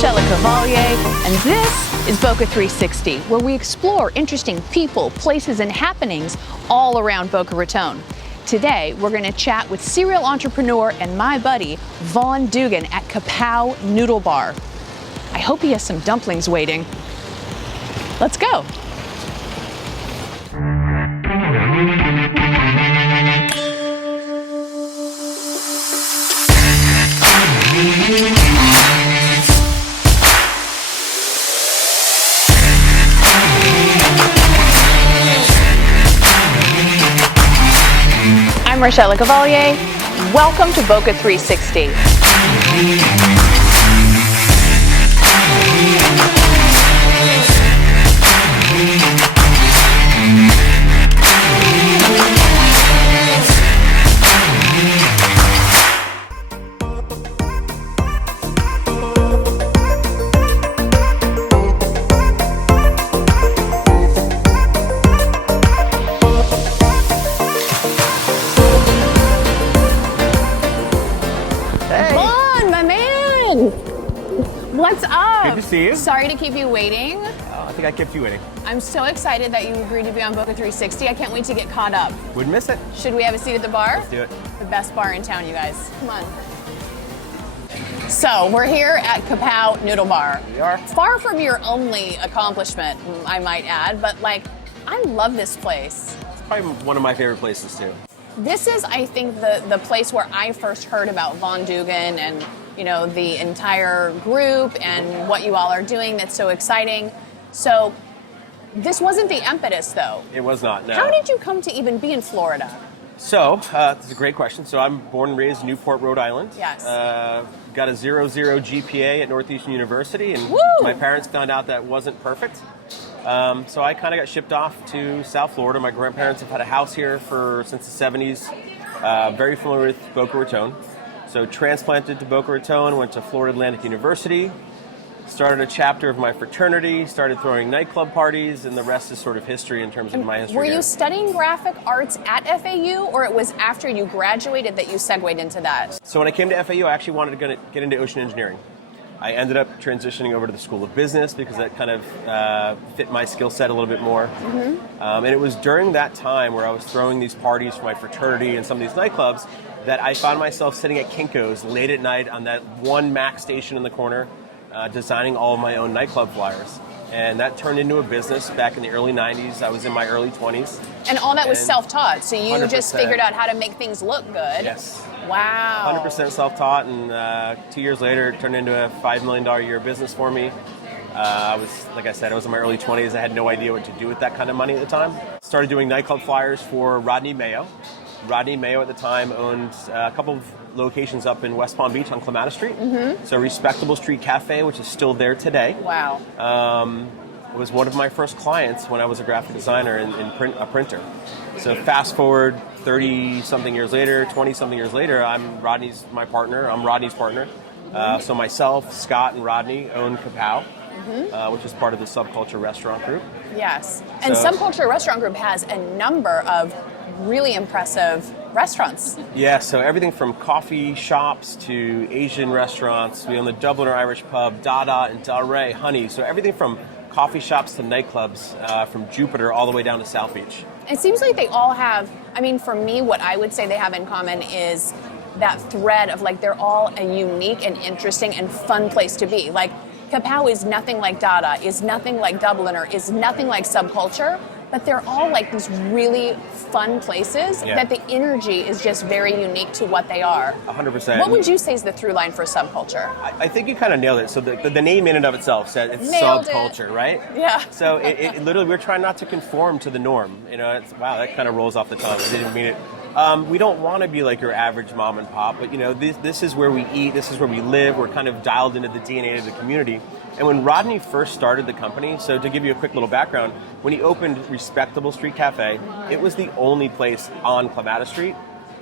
Rochelle Lecavalier, and this is Boca 360, where we explore interesting people, places, and happenings all around Boca Raton. Today, we're going to chat with serial entrepreneur and my buddy, Vaughan Dugan at Kapow Noodle Bar. I hope he has some dumplings waiting. Let's go. I'm Rochelle Lecavalier. Welcome to Boca 360. What's up? Good to see you. Sorry to keep you waiting. I think I kept you waiting. I'm so excited that you agreed to be on Boca 360. I can't wait to get caught up. Wouldn't miss it. Should we have a seat at the bar? Let's do it. The best bar in town, you guys. Come on. So we're here at Kapow Noodle Bar. We are. Far from your only accomplishment, I might add, but like, I love this place. It's probably one of my favorite places too. This is, I think, the place where I first heard about Vaughan Dugan and, you know, the entire group and what you all are doing that's so exciting. So this wasn't the impetus, though. It was not, no. How did you come to even be in Florida? So, that's a great question. So I'm born and raised in Newport, Rhode Island. Yes. Got a 0.0 GPA at Northeastern University, and Woo! My parents found out that wasn't perfect. So I kind of got shipped off to South Florida. My grandparents have had a house here since the 70s. Very familiar with Boca Raton. So transplanted to Boca Raton, went to Florida Atlantic University, started a chapter of my fraternity, started throwing nightclub parties, and the rest is sort of history in terms of my history. Were here. you studying graphic arts at FAU, or it was after you graduated that you segued into that? So when I came to FAU, I actually wanted to get into ocean engineering. I ended up transitioning over to the School of Business because that kind of fit my skill set a little bit more. Mm-hmm. And it was during that time where I was throwing these parties for my fraternity and some of these nightclubs that I found myself sitting at Kinko's late at night on that one Mac station in the corner, designing all of my own nightclub flyers. And that turned into a business back in the early 90s. I was in my early 20s. And all that was self-taught, so you 100%. Just figured out how to make things look good. Yes. Wow. 100% self-taught, and 2 years later, it turned into a $5 million a year business for me. Like I said, I was in my early 20s. I had no idea what to do with that kind of money at the time. Started doing nightclub flyers for Rodney Mayo. Rodney Mayo at the time owned a couple of locations up in West Palm Beach on Clematis Street. Mm-hmm. So Respectable Street Cafe, which is still there today. Wow. Was one of my first clients when I was a graphic designer and a printer. So fast forward 30-something years later, 20-something years later, I'm Rodney's partner. Mm-hmm. So myself, Scott, and Rodney own Kapow, mm-hmm. Which is part of the Subculture Restaurant Group. Yes. And Subculture Restaurant Group has a number of really impressive restaurants. Yeah, so everything from coffee shops to Asian restaurants. We own the Dubliner Irish Pub, Dada and Del Rey, Honey. So everything from coffee shops to nightclubs, from Jupiter all the way down to South Beach. It seems like they all have, I mean, for me, what I would say they have in common is that thread of like they're all a unique and interesting and fun place to be. Like Kapow is nothing like Dada, is nothing like Dubliner, is nothing like Subculture, but they're all like these really fun places that the energy is just very unique to what they are. 100%. What would you say is the through line for Subculture? I think you kind of nailed it. So the name in and of itself said it's Subculture, right? Yeah. So it literally, we're trying not to conform to the norm. You know, wow, that kind of rolls off the tongue. I didn't mean it. We don't want to be like your average mom and pop, but you know, this is where we eat, this is where we live, we're kind of dialed into the DNA of the community. And when Rodney first started the company, so to give you a quick little background, when he opened Respectable Street Cafe, it was the only place on Clematis Street.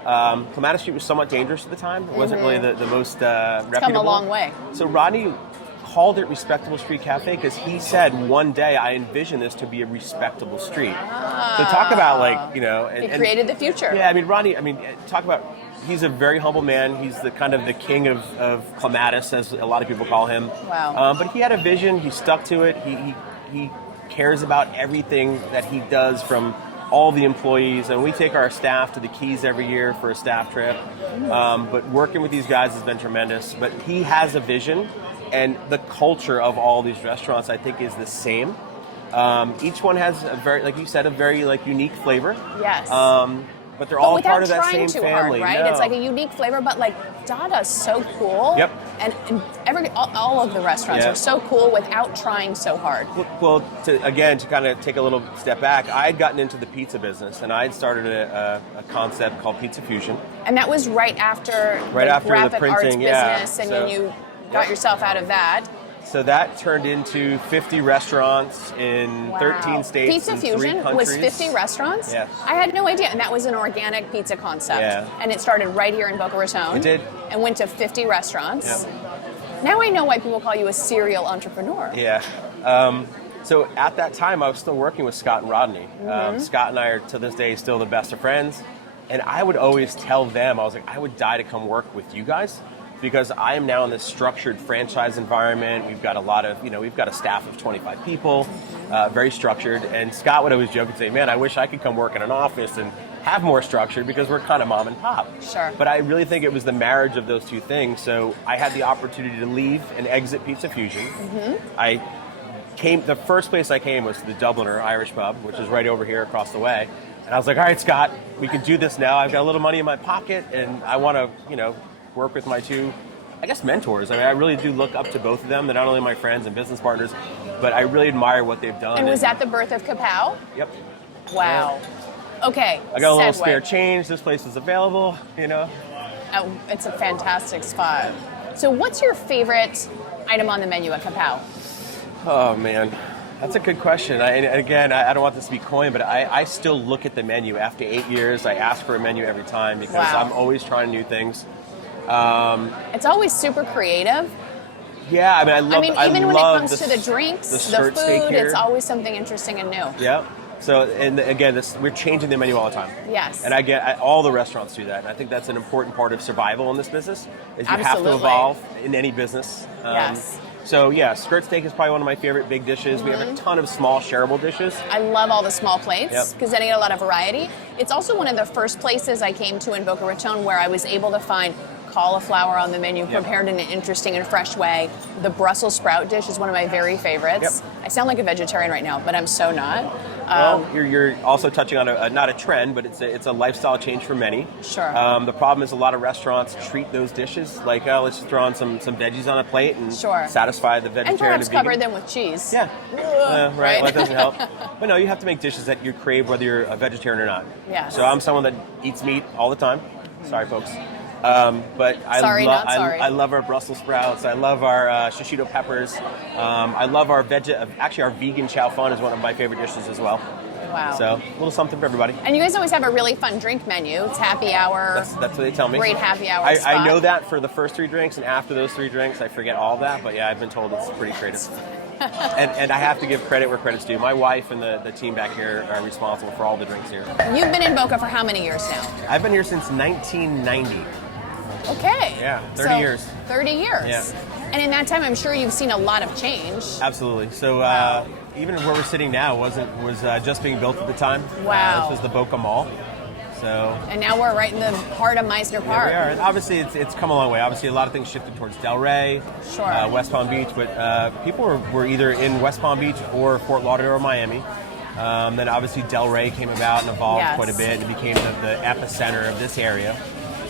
Clematis Street was somewhat dangerous at the time. It wasn't really the most reputable. It's come a long way. So Rodney called it Respectable Street Cafe because he said one day I envision this to be a respectable street. So talk about like, you know. It created the future. Yeah, I mean, Rodney, talk about he's a very humble man. He's the kind of the king of clematis, as a lot of people call him. Wow. But he had a vision. He stuck to it. He cares about everything that he does, from all the employees. And we take our staff to the Keys every year for a staff trip. But working with these guys has been tremendous. But he has a vision, and the culture of all these restaurants, I think, is the same. Each one has a very, like you said, a very like unique flavor. Yes. But they're all part of that trying same too family. hard, right? No. It's like a unique flavor, but like Dada's so cool. Yep. And all of the restaurants Yeah. are so cool without trying so hard. Well, to kind of take a little step back, I had gotten into the pizza business, and I had started a concept called Pizza Fusion. And that was right after the graphic arts printing, yeah. business, and So- then you got yourself out of that. So that turned into 50 restaurants in 13 states. Pizza and 3 Fusion was countries. 50 restaurants? Yeah. I had no idea. And that was an organic pizza concept. Yeah. And it started right here in Boca Raton. It did. And went to 50 restaurants. Yeah. Now I know why people call you a serial entrepreneur. Yeah. So at that time, I was still working with Scott and Rodney. Scott and I are, to this day, still the best of friends. And I would always tell them, I was like, I would die to come work with you guys, because I am now in this structured franchise environment. We've got a lot of, we've got a staff of 25 people, very structured. And Scott would always joke and say, man, I wish I could come work in an office and have more structure, because we're kind of mom and pop. Sure. But I really think it was the marriage of those two things. So I had the opportunity to leave and exit Pizza Fusion. The first place I came was the Dubliner Irish pub, which is right over here across the way. And I was like, all right, Scott, we can do this now. I've got a little money in my pocket, and I want to, work with my two, I guess, mentors. I mean, I really do look up to both of them. They're not only my friends and business partners, but I really admire what they've done. And was that the birth of Kapow? Yep. Wow. Okay. I got a little segue. spare change. This place is available, Oh, it's a fantastic spot. So what's your favorite item on the menu at Kapow? Oh, man. That's a good question. And again, I don't want this to be coy, but I still look at the menu after 8 years. I ask for a menu every time, because Wow. I'm always trying new things. It's always super creative. Yeah, I mean, I love. Even when it love comes to the drinks, the skirt steak food, here. it's always something interesting and new. Yeah. So, and again, we're changing the menu all the time. Yes. And all the restaurants do that, and I think that's an important part of survival in this business. Is you have Absolutely. to evolve in any business. Yes. So yeah, skirt steak is probably one of my favorite big dishes. We have a ton of small shareable dishes. I love all the small plates, Yep. because then I get a lot of variety. It's also one of the first places I came to in Boca Raton where I was able to find cauliflower on the menu, Yep. prepared in an interesting and fresh way. The Brussels sprout dish is one of my very favorites. Yep. I sound like a vegetarian right now, but I'm so not. Well, you're also touching on not a trend, but it's a lifestyle change for many. Sure. The problem is a lot of restaurants treat those dishes like, oh, let's just throw on some veggies on a plate and Sure. satisfy the vegetarian And perhaps and vegan. cover them with cheese. Yeah. Right. Right. Well, that doesn't help. But no, you have to make dishes that you crave, whether you're a vegetarian or not. Yes. So I'm someone that eats meat all the time. Sorry, folks. But Sorry, not sorry. I love our Brussels sprouts. I love our shishito peppers. I love our actually our vegan chow fun is one of my favorite dishes as well. Wow. So a little something for everybody. And you guys always have a really fun drink menu. It's happy hour. That's what they tell me. Great happy hour I spot. know that for the first 3 drinks, and after those 3 drinks, I forget all that. But yeah, I've been told it's pretty creative. and I have to give credit where credit's due. My wife and the team back here are responsible for all the drinks here. You've been in Boca for how many years now? I've been here since 1990. Okay. Yeah, 30 years. 30 years. Yeah. And in that time, I'm sure you've seen a lot of change. Absolutely. So even where we're sitting now was just being built at the time. Wow. This was the Boca Mall. So. And now we're right in the heart of Meisner Park. Yeah, we are. And obviously, it's come a long way. Obviously, a lot of things shifted towards Delray, Sure. West Palm Beach, but people were either in West Palm Beach or Fort Lauderdale or Miami. Then obviously Delray came about and evolved Yes. quite a bit. It became the epicenter of this area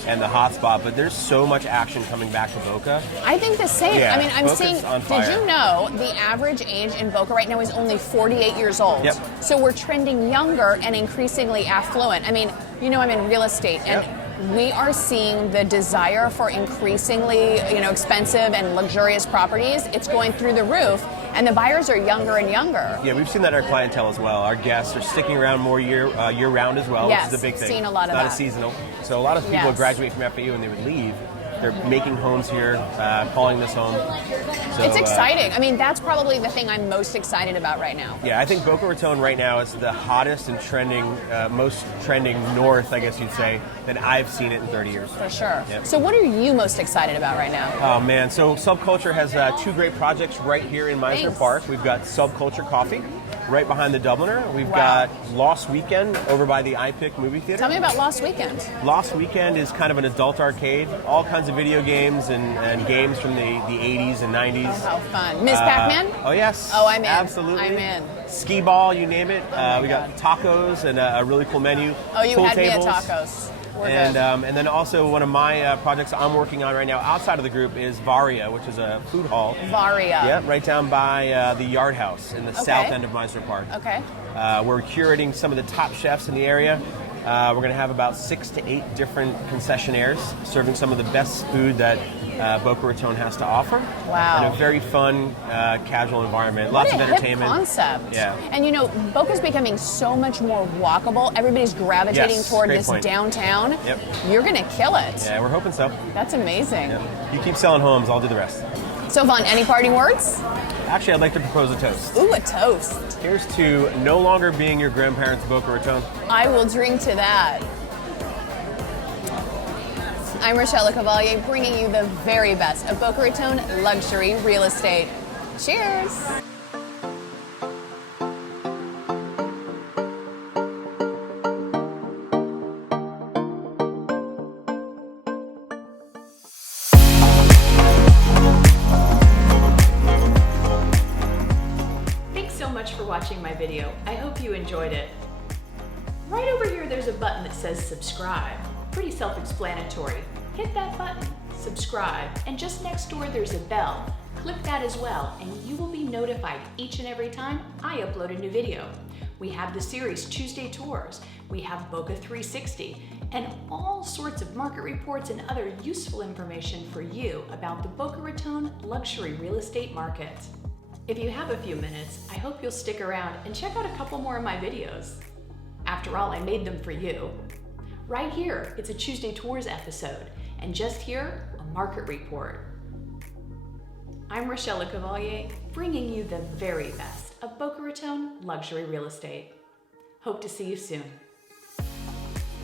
and the hotspot. But there's so much action coming back to Boca. I think the same. Yeah, I mean, I'm Boca's seeing. on fire. Did you know the average age in Boca right now is only 48 years old? Yep. So we're trending younger and increasingly affluent. I mean, I'm in real estate, and we are seeing the desire for increasingly, expensive and luxurious properties. It's going through the roof, and the buyers are younger and younger. Yeah, we've seen that in our clientele as well. Our guests are sticking around more year-round as well, Yes, which is a big thing. seen a lot of Not that. as seasonal. So a lot of people Yes. would graduate from FAU and they would leave. They're making homes here, calling this home. So, It's exciting. I mean, that's probably the thing I'm most excited about right now. Yeah, I think Boca Raton right now is the hottest and trending, most trending north, I guess you'd say, that I've seen it in 30 years. For sure. Yep. So what are you most excited about right now? Oh man, so Subculture has 2 great projects right here in Meisner Thanks. Park. We've got Subculture Coffee right behind the Dubliner. We've Wow. got Lost Weekend over by the iPic movie theater. Tell me about Lost Weekend. Lost Weekend is kind of an adult arcade, all kinds of video games and games from the 80s and 90s. Oh, how fun. Ms. Pac-Man? Oh, yes. Oh, I'm in. Absolutely. I'm in. Skee ball, you name it. my we got God. tacos and a really cool menu. Oh, you pool had tables. me at tacos. We're And good. and then also one of my projects I'm working on right now outside of the group is Varia, which is a food hall. Varia. Yeah, right down by the Yard House in the south end of Meisner Park. Okay. We're curating some of the top chefs in the area. We're going to have about 6 to 8 different concessionaires serving some of the best food that Boca Raton has to offer. Wow. In a very fun, casual environment. What Lots a of entertainment. Hip concept. Yeah. And you know, Boca's becoming so much more walkable. Everybody's gravitating Yes, toward great this point. downtown. Yep. You're going to kill it. Yeah, we're hoping so. That's amazing. Yeah. You keep selling homes, I'll do the rest. So, Vaughn, any parting words? Actually, I'd like to propose a toast. Ooh, a toast. Here's to no longer being your grandparents' Boca Raton. I will drink to that. I'm Rochelle Lecavalier, bringing you the very best of Boca Raton luxury real estate. Cheers! Thanks so much for watching my video. I hope you enjoyed it. Right over here there's a button that says subscribe. Pretty self-explanatory. Hit that button, subscribe, and just next door there's a bell. Click that as well and you will be notified each and every time I upload a new video. We have the series Tuesday Tours, we have Boca 360, and all sorts of market reports and other useful information for you about the Boca Raton luxury real estate market. If you have a few minutes, I hope you'll stick around and check out a couple more of my videos. After all, I made them for you. Right here, it's a Tuesday Tours episode, and just here, a market report. I'm Rochelle Lecavalier, bringing you the very best of Boca Raton luxury real estate. Hope to see you soon.